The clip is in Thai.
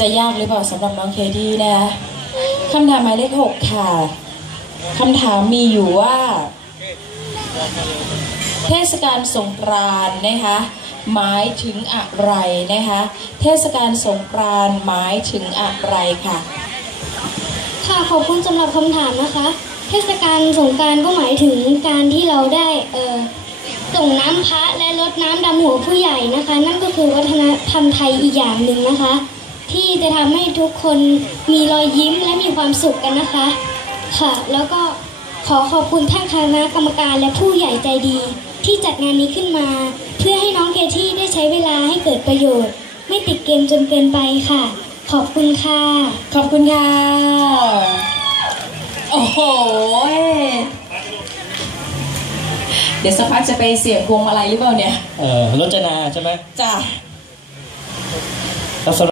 จะยากหรือเปล่าสำหรับน้องเคที่นะคะคำถามหมายเลขหกค่ะคำถามมีอยู่ว่า เทศกาลสงกรานต์นะคะหมายถึงอะไรนะคะ เทศกาลสงกรานต์หมายถึงอะไรค่ะ ค่ะขอบคุณสำหรับคำถามนะคะ เทศกาลสงกรารก็หมายถึงการที่เราได้เอ่อ ส่งน้ำพระและรดน้ำดำหัวผู้ใหญ่นะคะ นั่นก็คือวัฒนธรรมไทยอีกอย่างหนึ่งนะคะ ที่จะทำให้ทุกคนมีรอยยิ้มและมีความสุขกันนะคะ ค่ะ แล้วก็ขอขอบคุณท่านคณะกรรมการและผู้ใหญ่ใจดี ที่จัดงานนี้ขึ้นมา เพื่อให้น้องเคที่ได้ใช้เวลาให้เกิดประโยชน์ ไม่ติดเกมจนเกินไปค่ะ ขอบคุณค่ะ ขอบคุณค่ะ โอ้โห เดี๋ยวสักพักจะไปเสียบพวงมาลัยหรือเปล่าเนี่ย เอ่อรจนาใช่ไหมจ้ะ แล้วสำหรับ